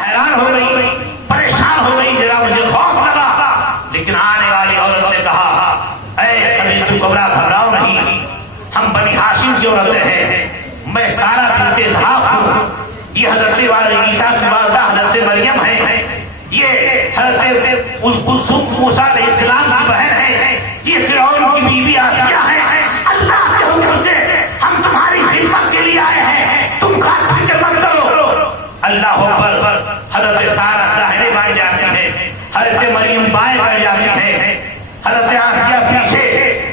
حیران ہو گئی، پریشان ہو گئی، ذرا مجھے خوف لگا، لیکن آنے والی عورت نے کہا اے خدیجہ کبریٰ گھبراؤ نہیں، ہم بنی ہاشم کی عورتیں ہیں، میں سارہ بنت اسحاق ہوں، یہ حضرت عیسیٰ کی والدہ حضرت مریم ہے، یہ حضرت کلثوم موسیٰ علیہ السلام کی بہن ہے، یہ فرعون کی بیوی آسیہ ہے، اللہ کے حکم سے ہم تمہاری خدمت کے لیے آئے ہیں، تم فکر مت کرو۔ اللہ اکبر۔ حضرت سارہ داہنے بائیں جاتی ہے، حضرت مریم بائیں بائیں جاتی ہے، حضرت آسیہ پیچھے،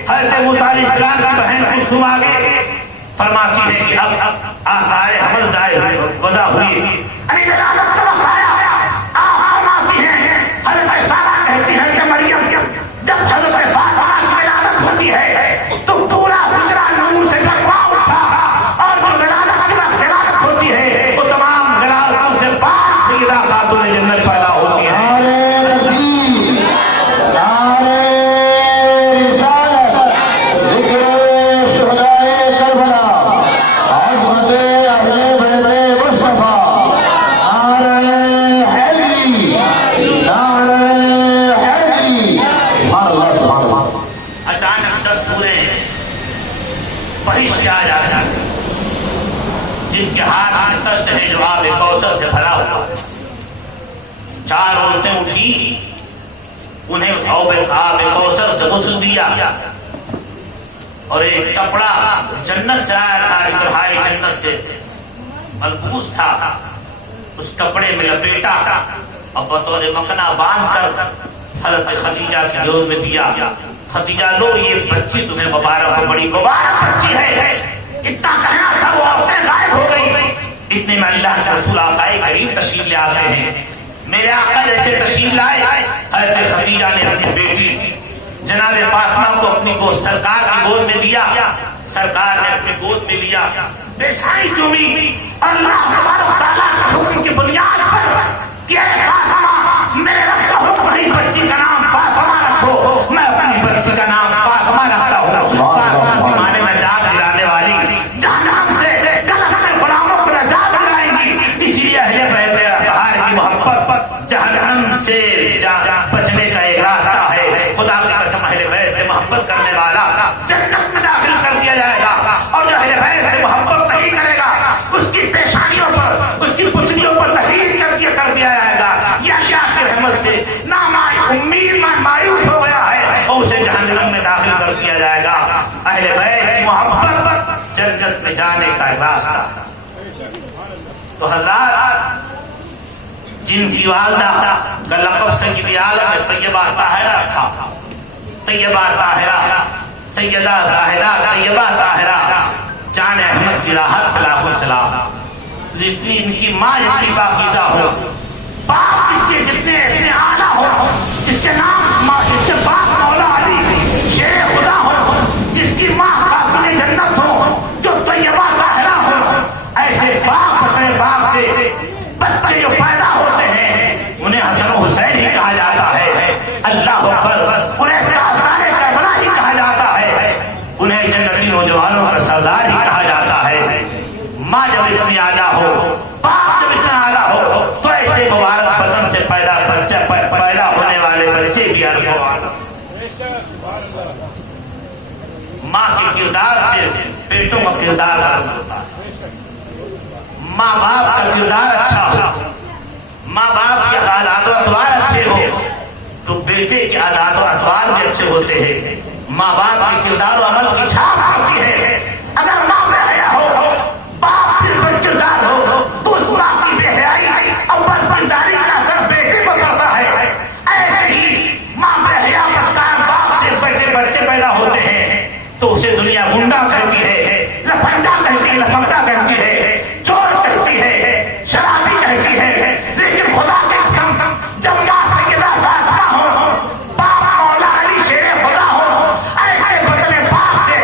حضرت موسیٰ علیہ السلام کی بہن کلثوم آگے، فرماتی ہے کہ اب آثار حمل ظاہر ہوئے، وضع ہوئی، ولادت کا وقت آیا۔ آپ فرماتی ہیں، حضرت سارہ کہتی ہے کہ مریم جب حضرت فاطمہ کی ولادت ہوتی ہے تو پورا حجرہ نور سے جگمگا اٹھا، اور جو ولادت کی وقت ولادت ہوتی ہے وہ تمام ولادتوں سے پاک سیدہ خاتون جنت پیدا ہوتی ہے۔ جن کے ہاتھ میں تشت ہے جو آب کوثر سے بھرا ہوا، چار عورتیں اٹھی، انہیں آب کوثر سے غسل دیا، اور ایک کپڑا جنت سے آیا تھا، انتہائی جنت سے ملبوس تھا، اس کپڑے میں لپیٹا اور بطور مکنا باندھ کر حضرت خدیجہ کی گود میں دیا۔ خدیجہ لو یہ بچی تمہیں مبارک ہو، بڑی مبارک بچی ہے۔ اتنا کہنا تھا وہ عورتیں غائب ہو گئی، اتنے میں اللہ کے رسول آقا کریم تشریف لے آتے ہیں۔ میرے آقا جیسے تشریف لائے، حضرت خدیجہ نے اپنی بیٹی جناب فاطمہ کو اپنی گود سرکار کی گود میں دیا، سرکار نے اپنی گود میں لیا، بے چومی، اللہ تبارک تعالیٰ کے حکم کی بنیاد پر کہ اے فاطمہ میرے رب کا حکم ہے بچی کا نام فاطمہ رکھو، میں اپنی بچی کا نام فاطمہ رکھتا ہوں۔ فاطمہ کے معنی میں جان دلانے والی، جہنم سے غلط میں غلاموں کو نجات دلائیں گی، اسی لیے اہل بیت اطہار کی محبت جہنم سے بچنے کا ایک راستہ ہے۔ خدا کی قسم اہل بیت سے محبت کرنے والا جنت میں داخل کر دیا جائے گا، اور جو اہل بیت سے محبت نہیں کرے گا اس کی پیشانیوں پر، اس کی پتلیوں پر تحریر کر دیا جائے گا۔ یہ اللہ کی رحمت سے امید مایوس ہو گیا ہے اور اسے جہنم میں داخل کر دیا جائے گا۔ اہل بیت کی محبت جنت میں جانے کا راستہ۔ تو حضرات، جن کی والدہ کا لقب سید عالم میں طیبہ طاہرہ تھا، طیبہ طاہرہ، سیدہ زاہدہ طیبہ طاہرہ جان احمد کی راحت لاکھ السلام، جتنی ان کی ماں جتنی پاکیزہ ہو، باپ جتنے اعلیٰ ہو، جس کے نام جس کے باپ مولا علی شیر خدا ہو، جس کی ماں خاتون جنت ہو، جو طیبہ طاہرہ ہو، ایسے باپ اپنے باپ سے بچے جو پیدا ہوتے ہیں انہیں حسن و حسین ہی کہا جاتا ہے۔ اللہ اکبر، انہیں آستان کربلا ہی کہا جاتا ہے، انہیں جنتی نوجوانوں کا سردار ہی کہا جاتا ہے۔ ماں جب اتنی اعلیٰ ہو، باپ جب اتنا اعلیٰ ہو، تو ایسے مبارک بدن سے پیدا ہونے والے بچے بھی ماں کے کردار سے بیٹوں کا کردار ہوتا ہے۔ ماں باپ کا کردار اچھا ہو، ماں باپ کے عادات و اطوار اچھے ہو تو بیٹے کے عادات و اطوار بھی اچھے ہوتے ہیں۔ ماں باپ کے کردار و عمل کی چھاپ ہوتی ہے۔ اگر ماں بے حیا ہو، باپ بھی بد کردار ہو، تو اس ماں کی بے حیائی اور بدکرداری کا اثر بیٹے پر پڑتا ہے۔ ایسے ہی ماں بے حیا بدکار باپ سے بچے پیدا ہوتے ہیں تو اسے دنیا گنڈا کہتی ہے، لفنڈا کہتی ہے، لفنگا کہتی ہے، چور کہتی ہے، شرابی کہتی ہے، لیکن خدا کے قسم جب ماں سیدہ فاطمہ ہو، باپ مولا علی شیر خدا ہو، ایسے بدلے باپ سے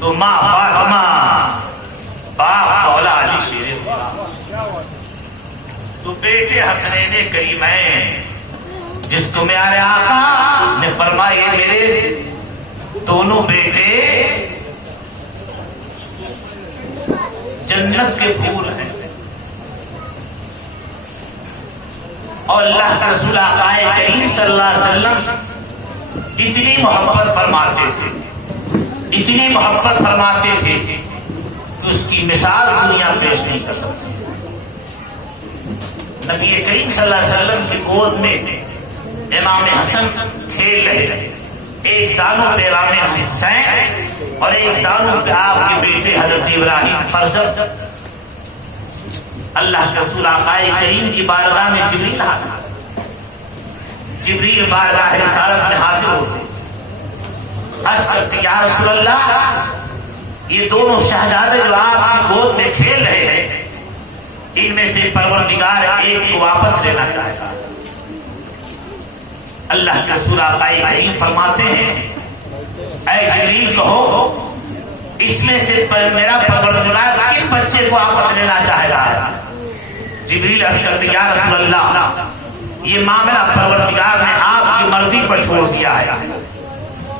تو ماں فاطمہ، باپ مولا علی شیر تو بیٹے حسنین کریمین، جس کو میرے آقا نے فرمایا میرے دونوں بیٹے جنت کے پھول ہیں، اور اللہ کا رسول آقا کریم صلی اللہ علیہ وسلم اتنی محبت فرماتے تھے، اتنی محبت فرماتے تھے کہ اس کی مثال دنیا پیش نہیں کر سکتی۔ نبی کریم صلی اللہ علیہ وسلم کی گود میں امام حسن کھیل رہے تھے، ایک زانو پہ امام حسین اور ایک زانو پہ آپ کے بیٹے حضرت ابراہیم فرزند۔ اللہ کے رسول آقا کریم کی بارگاہ میں جبریل آتا، جبریل بارگاہ رسالت میں حاضر ہوتے، عرض کرتے یا رسول اللہ، یہ دونوں شہزادے جو آپ کی گود میں کھیل رہے ہیں، ان میں سے پروردگار ایک کو واپس لینا چاہتا ہے۔ اللہ کے رسول آقا کریم فرماتے ہیں اے جبریل کہو اس میں سے میرا پروردگار کن بچے کو واپس لینا چاہتا ہے؟ جبریل عرض کرتے یا رسول اللہ، یہ معاملہ پروردگار نے آپ کی مرضی پر چھوڑ دیا ہے،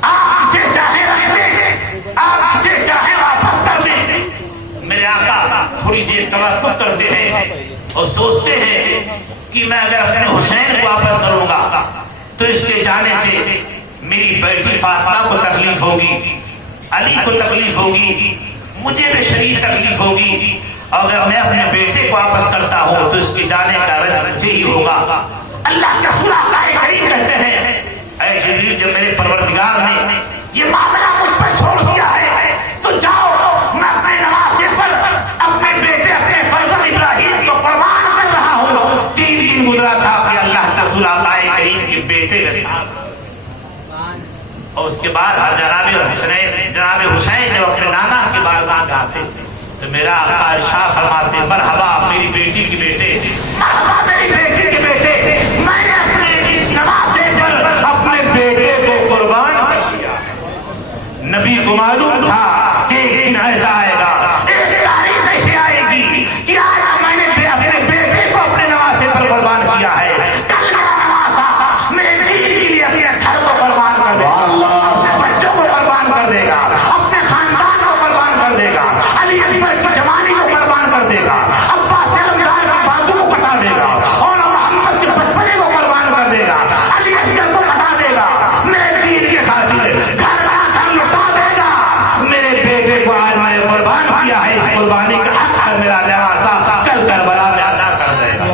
آپ جسے چاہے رکھ لیں، آپ جسے چاہے واپس کر دیں۔ میرے آقا تھوڑی دیر توقف کرتے ہیں اور سوچتے ہیں کہ میں اگر اپنے حسین کو واپس کروں گا تو اس کے جانے سے میری بیٹی فاطمہ کو تکلیف ہوگی، علی کو تکلیف ہوگی، مجھے بھی شدید تکلیف ہوگی، اگر میں اپنے بیٹے کو واپس کرتا ہوں تو اس کے جانے کا رنج مجھے ہی ہوگا۔ اللہ کا رسول آقا کریم کہتے ہیں اے جبریل، جب میرے پروردگار نے یہ معاملہ مجھ پر چھوڑ دیا ہے تو جاؤ، میں اپنے نواسے پر اپنے بیٹے اپنے فرزند ابراہیم کو قربان کر رہا ہوں۔ 3 دن گزرا تھا کہ اللہ کا رسول آقا کریم کے بیٹے کے ساتھ، اور اس کے بعد جناب حسین جب اپنے نانا کی بارگاہ میں آتے تو میرا آقا ارشاد فرماتے مرحبا میری بیٹی کے بیٹے، مرحبا میری بیٹی کے بیٹے، میں نے اپنے اس نواسے پر اپنے بیٹے کو قربان کر دیا۔ نبی کو معلوم تھا کہ ایک دن ایسا آئے گا، ایک تاریخ ایسے آئے گی کہ آج میں نے اپنے بیٹے کو اپنے نواسے پر قربان کیا ہے، کل میرا نواسا میرے دین کے لیے اپنے گھر کو قربان کر دے گا، اپنے بچوں کو قربان کر دے گا، اپنے خاندان کو قربان کر دے گا، علی اکبر کی جوانی کو قربان کر دے گا، عباس رمضان کے بازو کو کٹا دے گا، اور محمد کے بچپنے کو قربان کر دے گا، علی اصغر کو کٹا دے گا، میرے دین کے خاطر گھر بنا گھر لٹا دے گا۔ میرے بیٹے کو آج میں نے قربان کیا ہے، اس قربانی کا حق ہے میرا نواسا کل کربلا میں ادا کر دے گا۔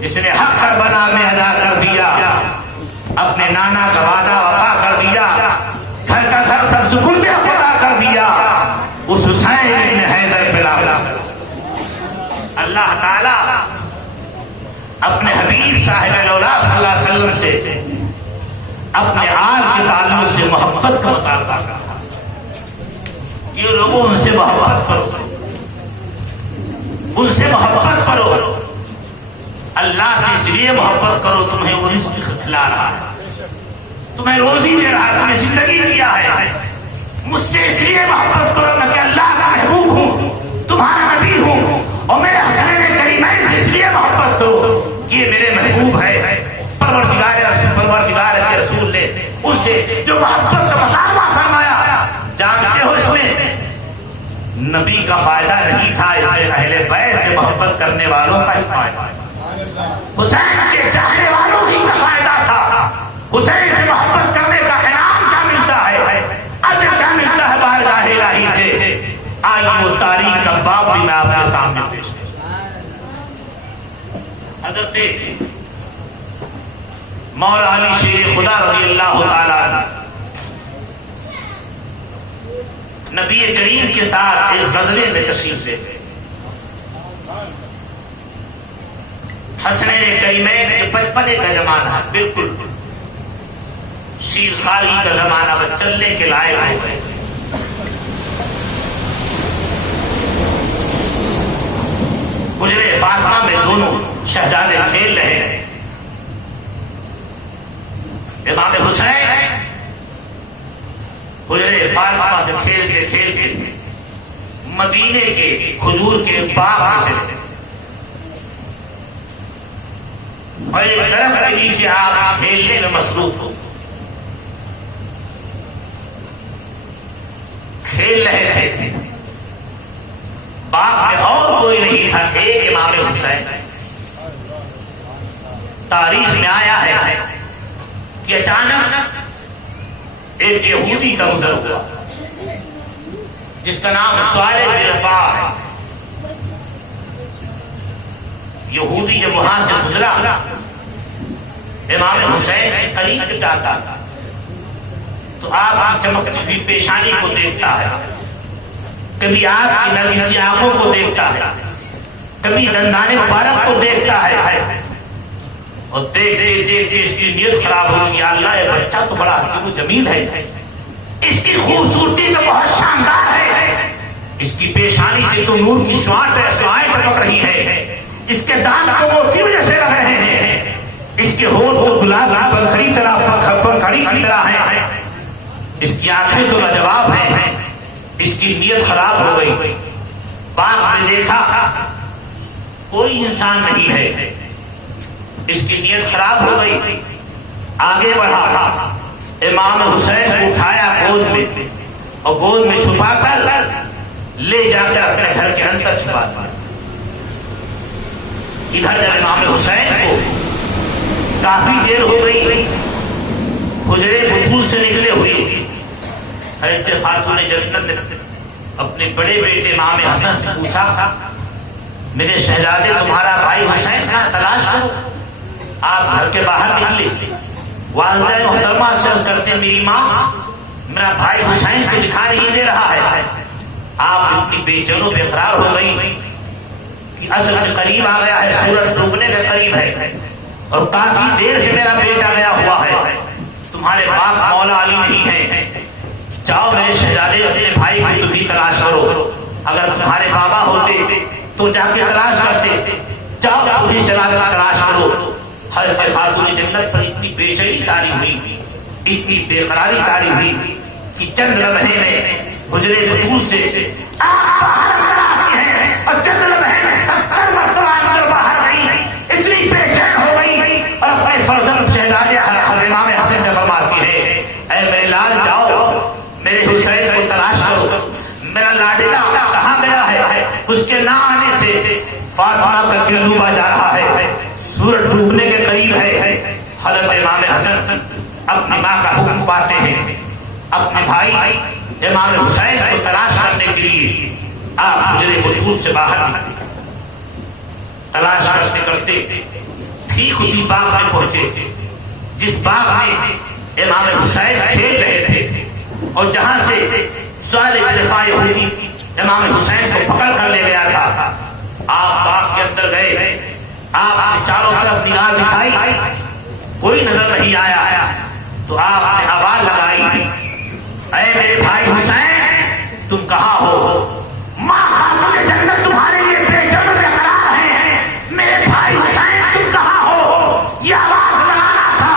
اس نے حق کربلا میں ادا کر دیا، اپنے نانا کا وعدہ وفا کر دیا، گھر کا گھر سب سپرد خدا کر دیا، اس حسین ابن حیدر بلا۔ اللہ تعالی اپنے حبیب صاحب الاولاد صلی اللہ علیہ وسلم سے اپنے آل کے تعلق سے محبت کا مطالبہ کرا، یہ لوگوں ان سے محبت کرو، ان سے محبت کرو، اللہ سے اس لیے محبت کرو تمہیں وہ رزق کھلا رہا ہے، تمہیں روزی دے رہا ہے، تمہیں زندگی دیا ہے، مجھ سے اس لیے محبت کرو میں کہ اللہ کا محبوب ہوں، تمہارا نبی ہوں، اور میرے حسین کریمین سے اس لیے محبت کرو کہ یہ میرے محبوب ہے، پروردگار کے رسول نے ان سے جو محبت کا مطالبہ فرمایا، جانتے ہو اس میں نبی کا فائدہ نہیں تھا، اس میں اہل بیت سے محبت کرنے والوں کا ہی فائدہ، حسین کے چاہنے والوں ہی کا فائدہ تھا۔ حسین سے محبت کرنے کا انعام کیا ملتا ہے، اجر کیا ملتا ہے بارگاہ الہی سے؟ آئیے وہ تاریخ کا باب بھی میں آپ کے سامنے پیش کرتا ہوں۔ حضرت مولا علی شیر خدا رضی اللہ تعالی نبی کریم کے ساتھ ایک غزوے میں تشریف لے گئے۔ حسنین کریمین کے بچپنے کا زمانہ، بالکل شیر خالی کا زمانہ، وہ چلنے کے لائق ہو گئے۔ حجرے فاطمہ میں دونوں شہزادے کھیل رہے ہیں، امام حسین حجرے فاطمہ سے کھیلتے کھیلتے مدینے کے کھجور کے باغ میں چلے اور ایک درخت کے نیچے آپ کھیلنے میں مصروف ہو. کھیل رہے تھے. باغ میں اور کوئی نہیں تھا, ایک امام حسین. تاریخ میں آیا ہے کہ اچانک ایک یہودی کا گزر ہوا جس کا نام صالح بن رفاع ہے. یہودی جب وہاں سے گزرا امام حسین کے قریب جاتا تھا تو آپ کی چمکتی ہوئی پیشانی کو دیکھتا ہے, کبھی آپ کی نرگسی آنکھوں کو دیکھتا ہے, کبھی دندان مبارک کو دیکھتا ہے, اور دیکھتے دیکھتے اس کی نیت خراب ہو گئی. اللہ یہ بچہ تو بڑا حسین و جمیل ہے, اس کی خوبصورتی تو بہت شاندار ہے, اس کی پیشانی سے تو نور کی شعاعیں ٹپک رہی ہے, اس کے دانت کو موتی وجہ سے لگ رہے ہیں, اس کے ہونٹ تو گلاب پنکھڑی کی طرح ہے, اس کی آنکھیں تو لاجواب ہیں. اس کی نیت خراب ہو گئی. باغ میں دیکھا کوئی انسان نہیں ہے, اس کی نیت خراب ہو گئی. آگے بڑھا, امام حسین کو اٹھایا گود میں اور گود میں چھپا کر لے جا کر اپنے گھر کے اندر چھپا دیا. ادھر جب امام حسین کو کافی دیر ہو گئی, حجرے بطول سے نکلے ہوئے, حضرت خاتون جنت اپنے بڑے بیٹے امام حسن سے پوچھا, میرے شہزادے تمہارا بھائی حسین کا تلاش کرو. آپ گھر کے باہر نکلے, والدہ محترمہ سے عرض کرتے ہیں میری ماں میرا بھائی حسین کو دکھائی نہیں دے رہا ہے. آپ ان کی بے چین و بے قرار ہو گئی کہ اصل کے قریب آ گیا ہے, سورج ڈوبنے کے قریب ہے اور کافی دیر سے میرا بیٹا گیا ہوا ہے, تمہارے باپ مولا علی نہیں ہے. جاؤ میرے شہزادے اپنے بھائی کو تم ہی تلاش کرو, اگر تمہارے بابا ہوتے تو جا کے تلاش کرتے, جاؤ تم ہی چلا کر تلاش کرو. حضرت خاتون جنت پر اتنی بے چینی تاری ہوئی, اتنی بے قراری تاری ہوئی کہ چند لمحے میں حجرے بطول سے آپ باہر آتے ہیں اور چند لمحے میں 70 مرتبہ اندر باہر گئی. اتنی بے چین ہو گئی اور اپنے فرزند شہزادے امام حسن سے فرماتی ہے, اے میرے لال جاؤ میرے حسین کو تلاش کرو, میرا لاڈلا کہاں گیا ہے. اس کے نہ آنے سے فاطمہ کا دل ڈوبا جا رہا ہے, سورج ڈوبنے کے قریب ہے. حضرت امام حسن اپنی ماں کا حکم پاتے ہیں, اپنے بھائی امام حسین کو تلاش کرنے کے لیے آپ حجرے بطول سے باہر نکلے. تلاش کرتے کرتے ٹھیک اسی باغ میں پہنچے جس باغ میں امام حسین کھیل رہے تھے, اور جہاں سے صالح بن رفاع یہودی امام حسین کو پکڑ کر لے گیا تھا. آپ باغ کے اندر گئے, آپ نے چاروں طرف نگاہ دکھائی, کوئی نظر نہیں آیا, تو آپ نے آواز لگائی, اے میرے بھائی حسین تم کہاں ہو. ماں خاتون جنت تمہارے لیے بے چین و بے قرار ہے, میرے بھائی حسین تم کہاں ہو, یہ آواز لگانا تھا.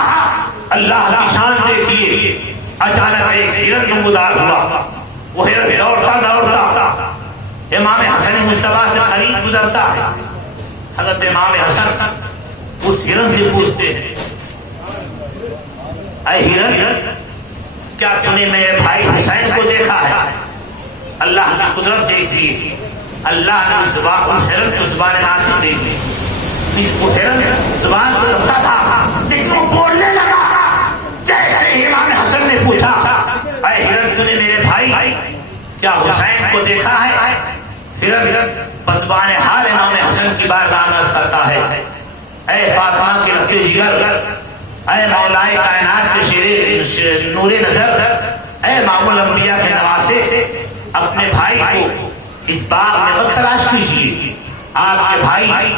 اللہ کی شان دیکھیے, اچانک ایک ہرن نمودار ہوا. وہ ہرن دوڑتا دوڑتا امام حسن مجتبی سے قریب گزرتا ہے. حضرت امام حسن اس ہرن سے پوچھتے ہیں, اے ہرن کیا تم نے میرے بھائی حسین کو دیکھا ہے. اللہ کی قدرت دیکھیے, اللہ نے ہرن کی زبان ناطق دیکھی. وہ ہرن زبان سے رکھتا تھا لیکن وہ بولنے لگا. جیسے امام حسن نے پوچھا, اے ہرن تم نے میرے بھائی کیا حسین کو دیکھا ہے. ہرن بزبان حال امام حسن کی بارگاہ میں عرض کرتا ہے, اے فاطمہ کے لقب جگر, اے مولائے کائنات کے شیر نور نظر, اے امام الانبیاء کے نواسے, اپنے بھائی کو اس باغ میں مت تلاش کیجیے. آپ کے بھائی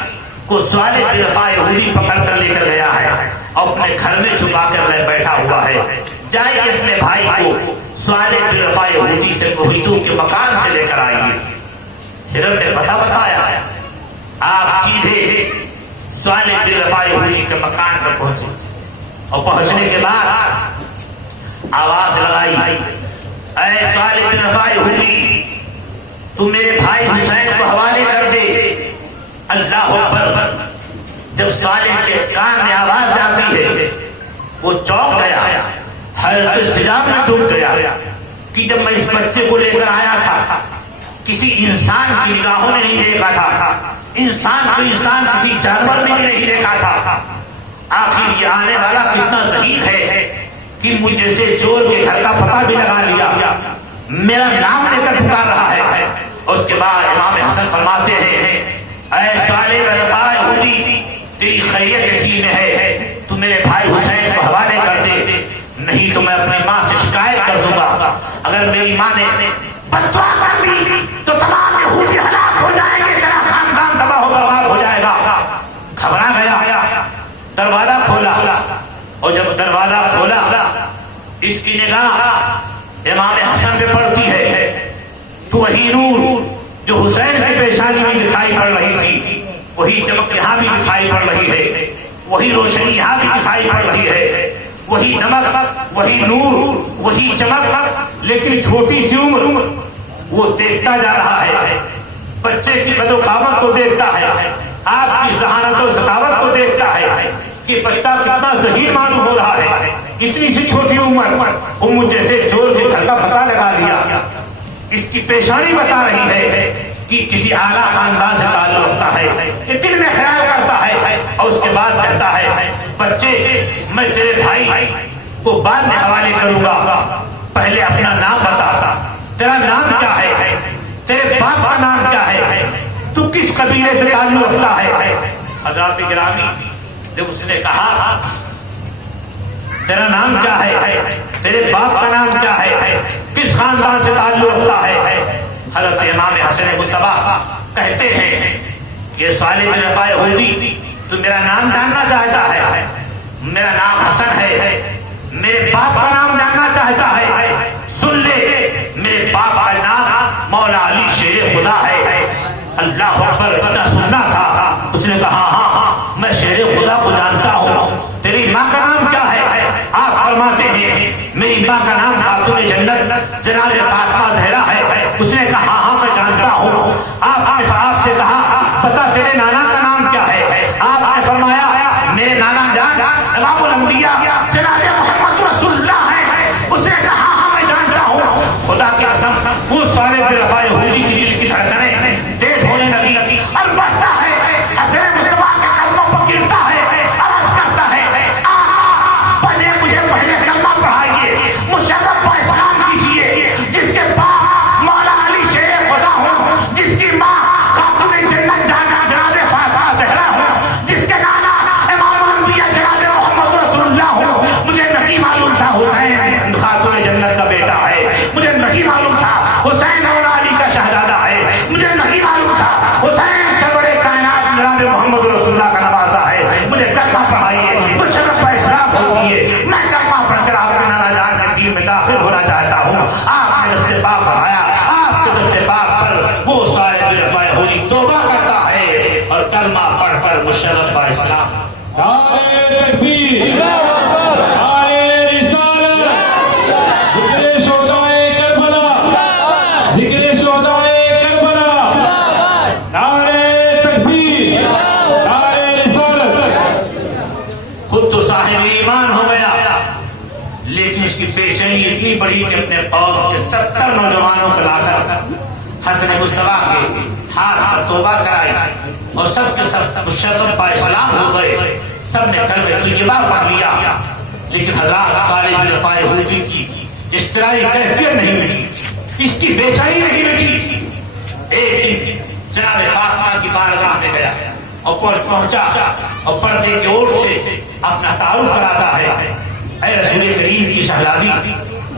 کو صالح بن رفاع یہودی پکڑ کر لے کر گیا ہے اور اپنے گھر میں چھپا کر بیٹھا ہوا ہے. جائیے اپنے بھائی کو صالح بن رفاع یہودی سے کوہیتوں کے مکان سے لے کر آئیے. ہرن نے پتہ بتایا, آپ سیدھے صالح بن رفاع یہودی کے مکان پر پہنچے, اور پہنچنے کے بعد آواز لگائی, اے صالح بن رفاع یہودی تو میرے بھائی حسین کو حوالے کر دے۔ اللہ اکبر، جب صالح کے کان میں آواز جاتی ہے وہ چونک گیا، حضرت استجاب میں ڈوب گیا کہ جب میں اس بچے کو لے کر آیا تھا کسی انسان کی نگاہوں نے نہیں دیکھا تھا، انسان کو انسان کسی جانور نے بھی نہیں دیکھا تھا، آخر یہ آنے والا کتنا ذہین ہے کہ مجھ جیسے چور کے گھر کا پتہ بھی لگا لیا، میرا نام لے کر پکار رہا ہے۔ اور اس کے بعد امام حسن فرماتے ہیں اے صالح بن رفاع یہودی تیری خیریت اسی میں ہے، تو میرے بھائی حسین کو حوالے کر دے، نہیں تو میں اپنی ماں سے شکایت کر دوں گا، اگر میری ماں نے بددعا کر دی تو تمام یہودی ہلاک ہو جائیں گے، تیرا خاندان تباہ و برباد ہو جائے گا۔ گھبرا گیا، دروازہ کھولا، اور جب دروازہ کھولا اس کی نگاہ امام حسن پہ پڑتی ہے تو وہی نور جو حسین کی پیشانی میں دکھائی پڑ رہی تھی وہی چمک یہاں بھی دکھائی پڑ رہی ہے، وہی روشنی یہاں بھی دکھائی پڑ رہی ہے، وہی نمک، وہی نور، وہی چمک، لیکن چھوٹی سی عمر وہ دیکھتا جا رہا ہے، بچے کی قد و قامت کو دیکھتا ہے، آپ کی ذہانت و ذکاوت کو دیکھتا ہے کہ بچہ کتنا ذہین معلوم ہو رہا ہے، اتنی سی چھوٹی عمر وہ مجھ جیسے چور کے گھر کا پتہ لگا دیا۔ اس کی پیشانی بتا رہی ہے کہ کسی اعلیٰ خاندان سے تعلق رکھتا ہے، یہ دل میں خیال کرتا ہے، اور اس کے بعد کہتا ہے بچے میں تیرے بھائی کو بعد میں حوالے کروں گا، پہلے اپنا نام بتا، تیرا نام کیا ہے، تیرے باپ کا نام کیا ہے، تو کس قبیلے سے تعلق رکھتا ہے۔ حضرات گرامی جب اس نے کہا تیرا نام کیا ہے، تیرے باپ کا نام کیا ہے، کس خاندان سے تعلق رکھتا ہے، حضرت امام حسن مصطفیٰ کہتے ہیں کہ صالح بن رفاع یہودی تو میرا نام جاننا چاہتا ہے، میرا نام حسن ہے، میرے باپ کا نام جاننا چاہتا ہے، سن لے میرے باپ کا نام مولا علی شیر خدا ہے۔ اللہ اکبر، اتنا سننا تھا، اس نے کہا ہاں میں شیر خدا کو جانتا ہوں، تیری ماں کا نام کیا ہے؟ آپ فرماتے ہیں میری ماں کا نام خاتون جنت جناب فاطمہ زہرا ہے۔ اس نے کہا ہاں میں جانتا ہوں۔ آپ سے کہا پتا تیرے نانا کا نام کیا ہے؟ آپ نے فرمایا میرے نانا جان امام الانبیاء جناب محمد رسول اللہ ہے۔ اس نے کہا ہاں میں جانتا ہوں۔ خدا کی قسم وہ صالح بن رفاع یہودی کی دل کی دھڑکنیں تیز ہونے لگی، اور بڑھتا ہے، حسن مصطفیٰ کے قدموں پر گرتا ہے، عرض کرتا ہے مجھے پہلے کلمہ پڑھائیے، مشرف پر اسلام کیجیے، جس کے باپ مولا علی شیر خدا ہوں، جس کی ماں خاتون جنت جناب فاطمہ زہرا ہوں، جس کے نانا امام الانبیاء جناب محمد رسول اللہ ہوں۔ مجھے نہیں معلوم تھا حسین خاتون جنت کا بیٹا ہے، مجھے نہیں معلوم تھا حسین مولا علی کا شہزادہ ہے، مجھے نہیں معلوم تھا حسین سرور کائنات جناب محمد رسول اللہ کا نوازا ہے۔ مجھے کلمہ پڑھائیے، مشرف پر اسلام ہوئیے، میں کلمہ پڑھ کر آپ کے نانا جان کے دین میں داخل ہونا چاہتا ہوں۔ آپ نے دست پاک پڑھایا، آپ کے دست پاک پر وہ صالح بن رفاع یہودی توبہ کرتا ہے اور کلمہ پڑھ کر مشرف پر اسلام۔ نعرہ تکبیر، نعرہ رسالت، ذکر شہدائے کربلا، ذکر شہدائے کربلا، نعرہ تکبیر، نعرہ رسالت۔ خود تو صاحب ایمان ہو گیا لیکن اس کی پیشنی اتنی بڑی کہ اپنے قوم کے 70 نوجوانوں کو لا کر حسن مصطفیٰ کے ہاتھ پر توبہ کرائی اور سب کے سب مشرف پر اسلام ہو گئے، سب نے کلمہ طیبہ پڑھ لیا۔ لیکن حضرات صالح بن رفاع یہودی کی اس طرح کیفیت نہیں مٹی، اس کی بے چینی نہیں مٹی۔ ایک دن جناب فاطمہ کی بارگاہ میں گیا اور پہنچا اور پردے کی اوٹ سے اپنا تعارف کراتا ہے، اے رسول کریم کی شہزادی،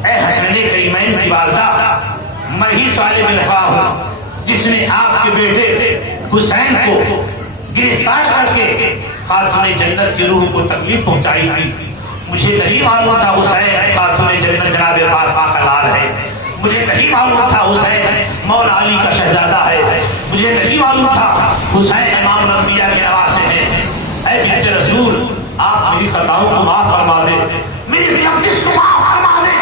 اے حسنین کریمین کی والدہ، میں ہی صالح بن رفاع ہوں جس نے آپ کے بیٹے حسین کو گرفتار کر کے خاتون جنت کی روح کو تکلیف پہنچائی تھی۔ مجھے نہیں معلوم تھا حسین خاتون جنت جناب فاطمہ کا لال ہے، مجھے نہیں معلوم تھا حسین مولا علی کا شہزادہ ہے، مجھے نہیں معلوم تھا حسین امام الانبیاء کے نواسے ہیں۔ اے بنت رسول، آپ میری خطاؤں کو معاف فرما دے، میری لفظ کو معاف فرما دے،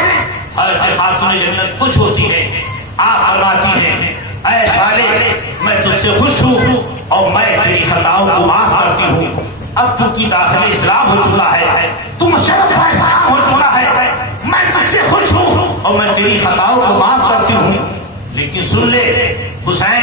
حضرت خاتون جنت خوش ہوتی ہے، آپ فرماتی ہیں اے صالح میں تجھ سے خوش ہوں اور میں تیری خطاؤں کو معاف کرتی ہوں۔ اب تو کی داخل اسلام ہو چکا ہے، تم شرف کا اسلام ہو چکا ہے، میں تجھ سے خوش ہوں اور میں تیری خطاؤں کو معاف کرتی ہوں۔ لیکن سن لے حسین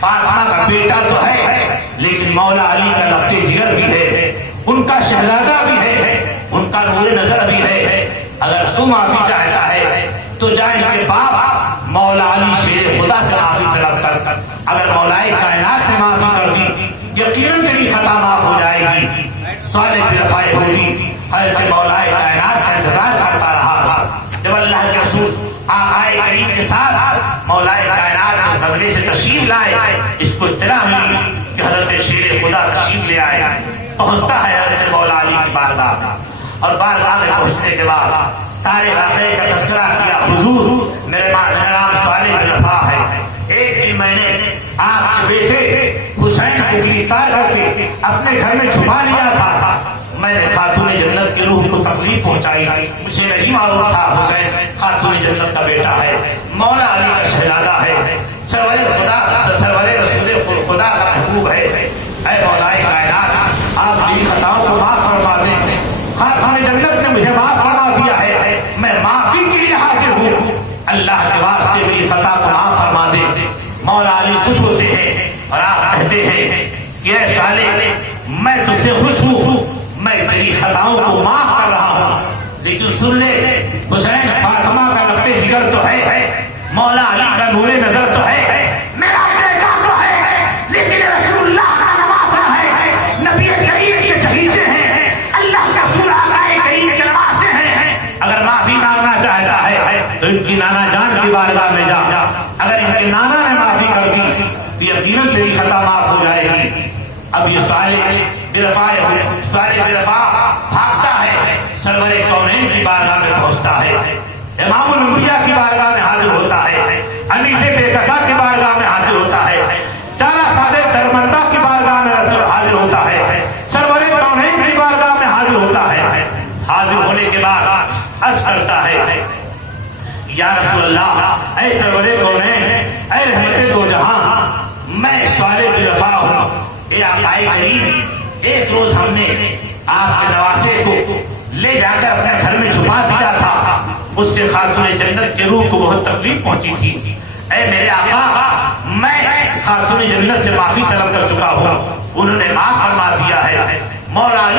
فاطمہ کا بیٹا تو ہے، لیکن مولا علی کا لفظ جگر بھی ہے، ان کا شہزادہ بھی ہے، ان کا نور نظر بھی ہے۔ اگر تو معافی چاہتا ہے تو جا ان کے باپ مولا علی شیر خدا سے معافی طلب کر، اگر مولا کائنات نے معافی کر دی یقیناً تیری خطا معاف ہو جائے گی۔ صالح بن رفاع یہودی حضرت مولا کائنات کا انتظار کرتا رہا۔ جب اللہ کے رسول آقا کریم کے ساتھ مولا کائنات کے غزوے سے تشریف لائے، اس کو اطلاع ملی کہ حضرت شیر خدا تشریف لے آئے۔ پہنچتا ہے حضرت مولا علی کی بارگاہ، اور بارگاہ میں پہنچنے کے بعد سارے واقعے کا تذکرہ کیا۔ حضور میرا نام صالح بن رفاع ہے، ایک دن میں نے آپ کے بیٹے حسین کو گرفتار کر کے اپنے گھر میں چھپا لیا تھا، میں نے خاتون جنت کی روح کو تکلیف پہنچائی، مجھے نہیں معلوم تھا حسین خاتون جنت کا بیٹا ہے، مولا علی کا شہزادہ ہے، سرور خدا سرور رسول خدا کا محبوب ہے۔ اے مولا کائنات آپ میری خطاؤں کو معاف فرما دیں، خاتون جنت نے مجھے معاف فرما دیا ہے، میں معافی کے لیے حاضر ہوں، اللہ کے واسطے میری خطا کو معاف فرما دیں۔ مولا علی خوش ہوتے ہیں اور آپ کہتے ہیں کہ اے صالح میں تجھ سے خوش ہوں، میں تیری خطاؤں کو معاف کر رہا ہوں، لیکن سن لے حسین فاطمہ کا لفظ جگر تو ہے، مولا علی کا نور نظر تو ہے، میرا بیٹا تو ہے، لیکن رسول اللہ کا نواسا ہے، نبی کریم کے چہیتے ہیں، اللہ کا رسول آقا کریم کے نواسے ہیں۔ اگر معافی مانگنا چاہتا ہے تو ان کی نانا جان کی بارگاہ میں جا، اگر ان کے نانا نے معافی کر دی تو یقیناً تیری خطا معاف ہو جائے گی۔ اب یہ صالح بن رفاع بھاگتا ہے، سرور کونین کی بارگاہ میں پہنچتا ہے، امام الانبیاء کی بارگاہ میں حاضر ہوتا ہے، انیس بے کسا کی بارگاہ میں حاضر ہوتا ہے، چارہ صادق درمندہ کی بارگاہ میں حاضر ہوتا ہے، سرور کونین کی بارگاہ میں حاضر ہوتا ہے۔ حاضر ہونے کے بعد عرض کرتا ہے یا رسول اللہ، اے سرور کونین، اے رحمت دو جہاں، میں صالح بن رفاع ہوں۔ اے آقا کریم، ایک روز ہم نے آپ کے نواسے کو لے جا کر اپنے گھر میں چھپا دیا تھا، اس سے خاتون جنت کے روح کو بہت تکلیف پہنچی تھی۔ اے میرے آقا میں خاتون جنت سے معافی طلب کر چکا ہوں، انہوں نے معاف فرما دیا ہے۔ مولا